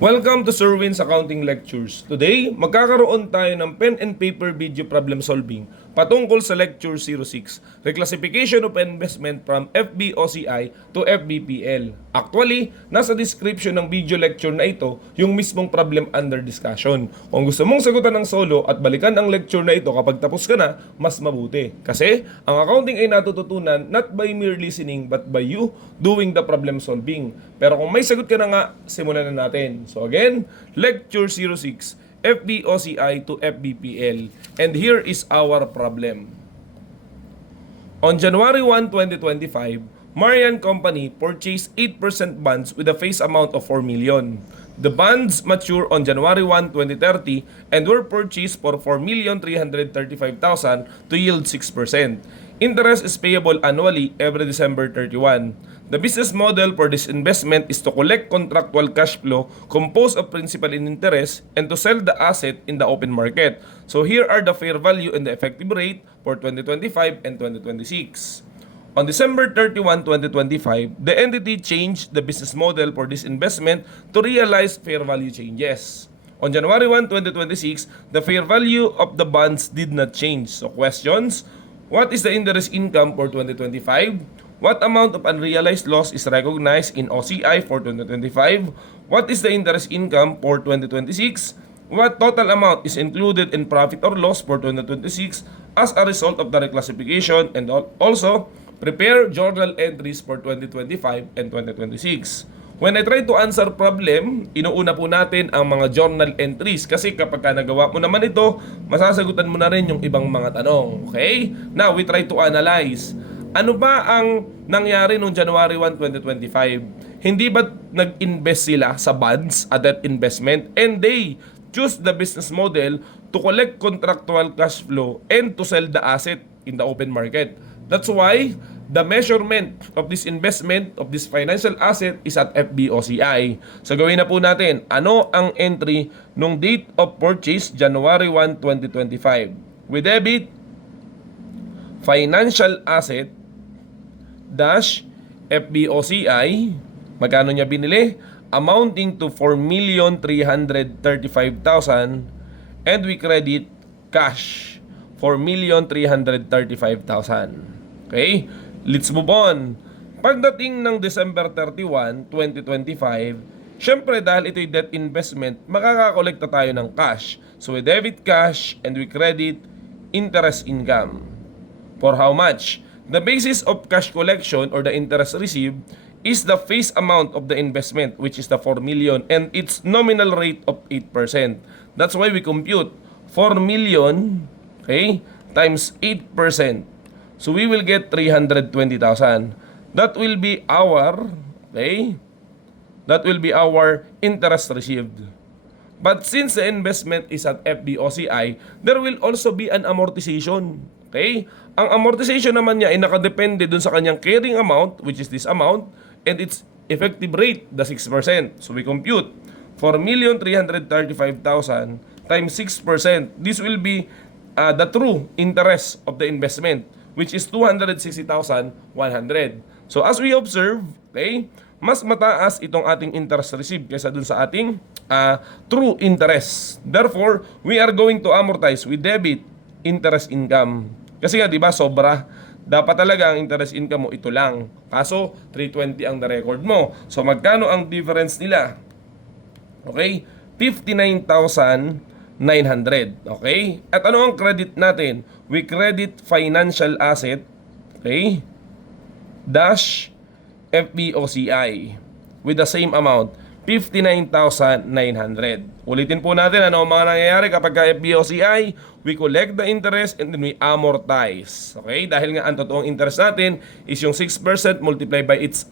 Welcome to Sir Win's Accounting Lectures. Today, magkakaroon tayo ng pen and paper video problem solving patungkol sa Lecture 06, Reclassification of Investment from FVOCI to FVPL. Actually, nasa description ng video lecture na ito yung mismong problem under discussion. Kung gusto mong sagutan ng solo at balikan ang lecture na ito kapag tapos ka na, mas mabuti. Kasi ang accounting ay natututunan not by mere listening but by you doing the problem solving. Pero kung may sagot ka na nga, simulan na natin. So again, Lecture 06, FVOCI to FVPL. And here is our problem. On January 1, 2025, Marian Company purchased 8% bonds with a face amount of 4 million. The bonds mature on January 1, 2030 and were purchased for 4,335,000 to yield 6%. Interest is payable annually every December 31. The business model for this investment is to collect contractual cash flow composed of principal and interest and to sell the asset in the open market. So here are the fair value and the effective rate for 2025 and 2026. On December 31, 2025, the entity changed the business model for this investment to realize fair value changes. On January 1, 2026, the fair value of the bonds did not change. So questions, what is the interest income for 2025? What amount of unrealized loss is recognized in OCI for 2025? What is the interest income for 2026? What total amount is included in profit or loss for 2026 as a result of the reclassification? And also, prepare journal entries for 2025 and 2026. When I try to answer problem, inuuna po natin ang mga journal entries kasi kapag nagawa mo naman ito, masasagutan mo na rin yung ibang mga tanong. Okay? Now, we try to analyze. Ano ba ang nangyari noong January 1, 2025? Hindi ba nag-invest sila sa bonds at that investment and they choose the business model to collect contractual cash flow and to sell the asset in the open market? That's why the measurement of this investment, of this financial asset is at FVOCI. So gawin na po natin, ano ang entry nung date of purchase, January 1, 2025? We debit financial asset dash FVOCI, magkano niya binili? Amounting to 4,335,000 and we credit cash 4,335,000. Okay? Let's move on. Pagdating ng December 31, 2025, syempre dahil ito'y debt investment, makakakolekta tayo ng cash. So we debit cash and we credit interest income. For how much? The basis of cash collection or the interest received is the face amount of the investment, which is the 4 million, and its nominal rate of 8%. That's why we compute 4 million, okay, times 8%. So we will get 320,000. That will be our, okay, that will be our interest received. But since the investment is at FVOCI, there will also be an amortization. Okay? Ang amortization naman niya ay nakadepende dun sa kanyang carrying amount, which is this amount, and its effective rate, the 6%. So we compute 4,335,000 times 6%. This will be the true interest of the investment, which is 260,100. So as we observe, okay, mas mataas itong ating interest received kaysa dun sa ating true interest. Therefore, we are going to amortize with debit interest income. Kasi nga, di ba, sobra. Dapat talaga ang interest income mo ito lang. Kaso, 320 ang the-record mo. So, magkano ang difference nila? Okay? 59,900. Okay? At ano ang credit natin? We credit financial asset, okay, dash FVOCI with the same amount, 59,900. Ulitin po natin ano ang mga nangyayari kapag ka FVOCI, we collect the interest and then we amortize. Okay? Dahil nga ang totoong interest natin is yung 6% multiplied by its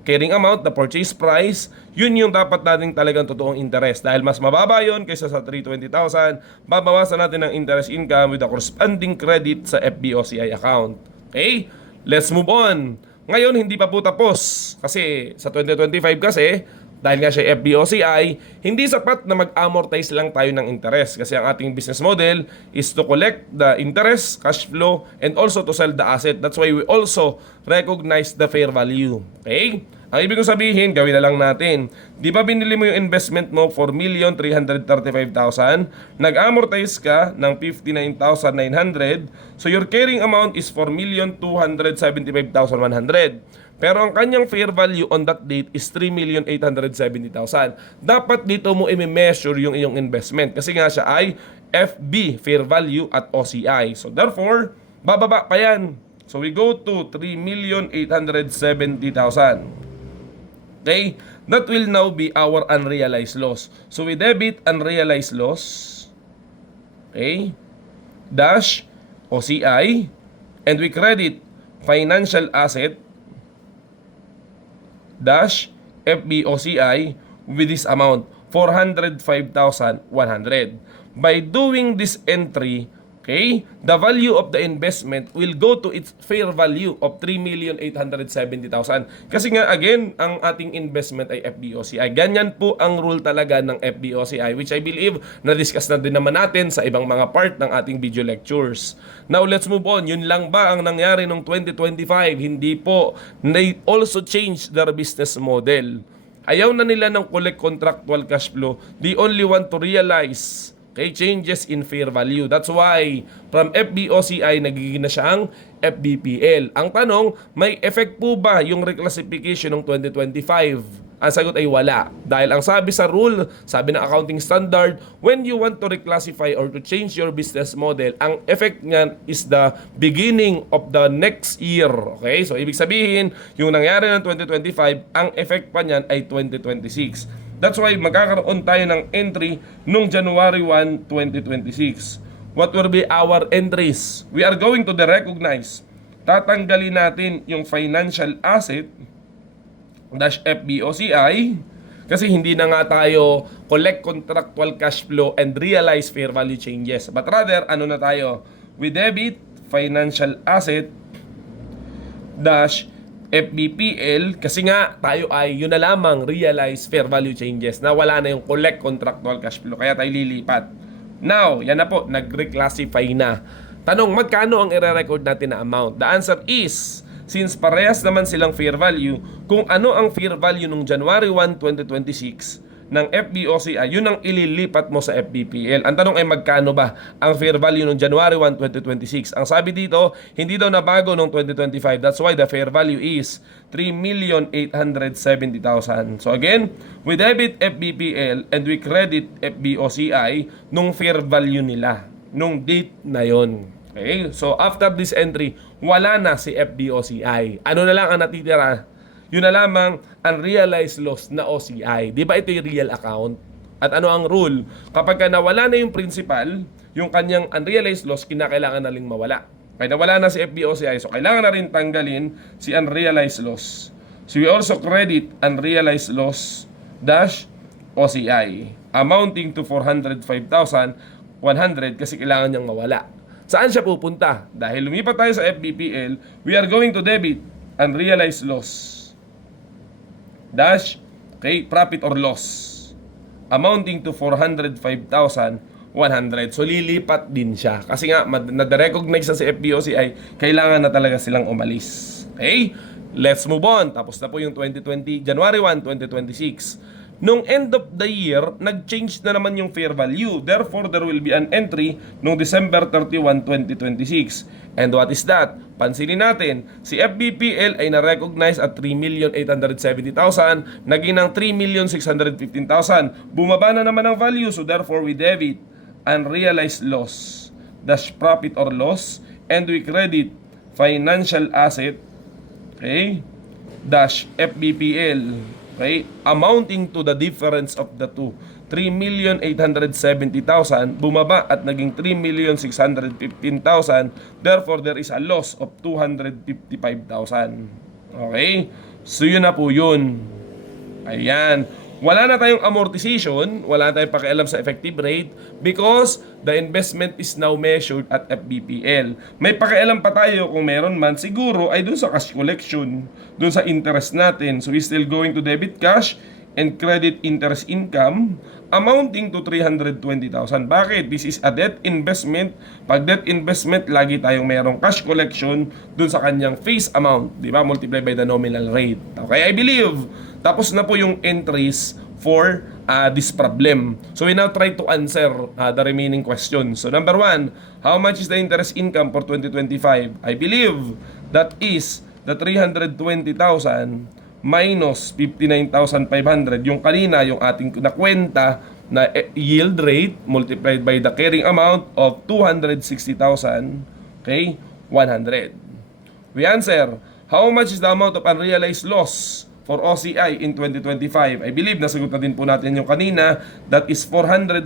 carrying amount, the purchase price, yun yung dapat natin talagang totoong interest. Dahil mas mababa yun kaysa sa 320,000, babawasan natin ang interest income with the corresponding credit sa FVOCI account. Okay? Let's move on. Ngayon, hindi pa po tapos. Kasi sa 2025 kasi, dahil nga siya FVOCI, hindi sapat na mag-amortize lang tayo ng interest. Kasi ang ating business model is to collect the interest, cash flow, and also to sell the asset. That's why we also recognize the fair value. Okay? Ang ibig kong sabihin, gawin na lang natin. Di ba binili mo yung investment mo 4,335,000? Nag-amortize ka ng 59,900. So your carrying amount is 4,275,100. Pero ang kanyang fair value on that date is 3,870,000. Dapat dito mo i-measure yung iyong investment. Kasi nga siya ay FB, fair value at OCI. So therefore, bababa pa yan. So we go to 3,870,000. Okay? That will now be our unrealized loss. So we debit unrealized loss. Okay? Dash OCI. And we credit financial asset. Dash FVOCI with this amount, 405,100. By doing this entry, okay, the value of the investment will go to its fair value of 3,870,000. Kasi nga, again, ang ating investment ay FVOCI. Ganyan po ang rule talaga ng FVOCI, which I believe na-discuss na din naman natin sa ibang mga part ng ating video lectures. Now, let's move on. Yun lang ba ang nangyari noong 2025? Hindi po. They also changed their business model. Ayaw na nila ng collect contractual cash flow. They only want to realize, okay, changes in fair value. That's why from FVOCI nagiging na siya ang FVPL. Ang tanong, may effect po ba yung reclassification ng 2025? Ang sagot ay wala. Dahil ang sabi sa rule, sabi ng accounting standard, when you want to reclassify or to change your business model, ang effect niyan is the beginning of the next year. Okay? So, ibig sabihin, yung nangyari ng 2025, ang effect pa niyan ay 2026. That's why magkakaroon tayo ng entry nung January 1, 2026. What will be our entries? We are going to recognize. Tatanggalin natin yung financial asset dash FVOCI kasi hindi na nga tayo collect contractual cash flow and realize fair value changes. But rather, ano na tayo? We debit financial asset dash FVPL kasi nga tayo ay yun na lamang realize fair value changes na wala na yung collect contractual cash flow. Kaya tayo lilipat. Now, yan na po, nag-reclassify na. Tanong, magkano ang i-record natin na amount? The answer is, since parehas naman silang fair value, kung ano ang fair value nung January 1, 2026 ng FVOCI, yun ang ililipat mo sa FVPL. Ang tanong ay magkano ba ang fair value nung January 1, 2026? Ang sabi dito, hindi daw nabago nung 2025. That's why the fair value is 3,870,000. So again, we debit FVPL and we credit FVOCI nung fair value nila, nung date na yon. Okay? So after this entry, wala na si FVOCI. Ano na lang ang natitira? Yun na lamang unrealized loss na OCI. Di ba ito yung real account? At ano ang rule? Kapag nawala na yung principal, yung kanyang unrealized loss, kinakailangan na rin mawala. Kaya nawala na si FVOCI, so kailangan na rin tanggalin si unrealized loss. So we also credit unrealized loss dash OCI amounting to 405,100 kasi kailangan niyang mawala. Saan siya pupunta? Dahil lumipat tayo sa FVPL, we are going to debit unrealized loss dash, okay, profit or loss amounting to 405,100. So lilipat din siya kasi nga na-recognize sa si FVOCI, kailangan na talaga silang umalis. Okay? Let's move on. Tapos na po yung January 1, 2026. Nung end of the year, nag-change na naman yung fair value. Therefore, there will be an entry nung December 31, 2026. And what is that? Pansinin natin, si FVPL ay na-recognize at 3,870,000, naging ng 3,615,000. Bumaba na naman ang value, so therefore we debit unrealized loss dash profit or loss, and we credit financial asset, okay, dash FVPL, okay, amounting to the difference of the two. 3,870,000 bumaba at naging 3,615,000. Therefore, there is a loss of 255,000. Okay? So, yun na po yun. Ayan. Wala na tayong amortization, wala tayong pakialam sa effective rate because the investment is now measured at FVPL. May pakialam pa tayo kung meron man, siguro ay dun sa cash collection, dun sa interest natin. So we still going to debit cash and credit interest income amounting to 320,000. Bakit? This is a debt investment. Pag debt investment, lagi tayong mayroong cash collection dun sa kanyang face amount, di ba? Multiply by the nominal rate. Okay, I believe tapos na po yung entries for this problem. So we now try to answer the remaining questions. So number 1, how much is the interest income for 2025? I believe that is the 320,000 minus 59,500. Yung kanina, yung ating nakwenta na yield rate multiplied by the carrying amount of 260,000, okay, 100. We answer, how much is the amount of unrealized loss for OCI in 2025? I believe nasagot na din po natin yung kanina, that is 405,100,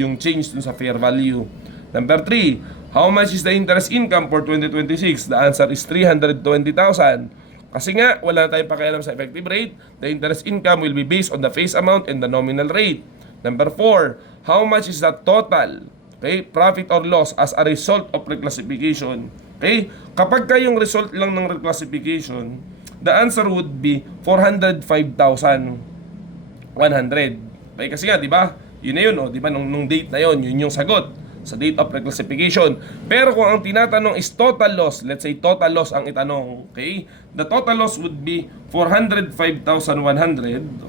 yung change dun sa fair value. Number 3, how much is the interest income for 2026? The answer is 320,000. Kasi nga, wala na tayong pakialam sa effective rate. The interest income will be based on the face amount and the nominal rate. Number 4, how much is the total, okay, profit or loss as a result of reclassification? Okay? Kapag kayong result lang ng reclassification, the answer would be 405,100. Okay? Kasi nga, di ba? Yun na yun, oh, di ba? Nung date na yun, yun yung sagot sa date of reclassification. Pero kung ang tinatanong is total loss, let's say total loss ang itanong, okay? The total loss would be 405,100,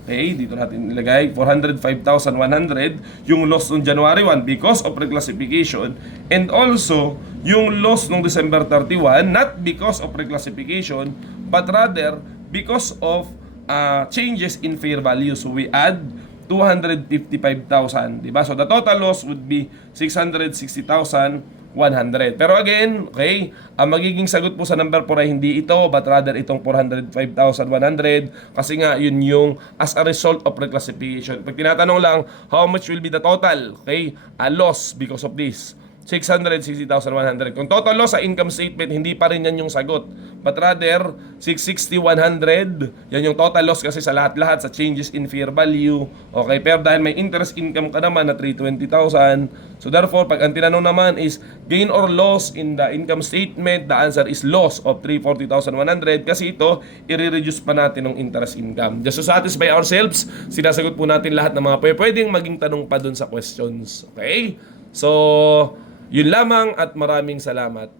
okay? Dito natin ilagay, 405,100, yung loss ng January 1 because of reclassification, and also yung loss ng December 31, not because of reclassification, but rather because of changes in fair value. So we add 255,000, di ba? So the total loss would be 660,100. Pero again, okay, ang magiging sagot po sa number 4 ay hindi ito, but rather itong 405,100, kasi nga yun yung as a result of reclassification. Pag tinatanong lang, how much will be the total, okay, a loss because of this? 660,100. Kung total loss sa income statement, hindi pa rin yan yung sagot. But rather, 660,100, yan yung total loss kasi sa lahat-lahat, sa changes in fair value. Okay, pero dahil may interest income ka naman na 320,000, so therefore, pag ang tinanong naman is gain or loss in the income statement, the answer is loss of 340,100 kasi ito, i-reduce pa natin ng interest income. Just to satisfy ourselves, sinasagot po natin lahat ng mga pwedeng maging tanong pa dun sa questions. Okay? So, yun lamang at maraming salamat.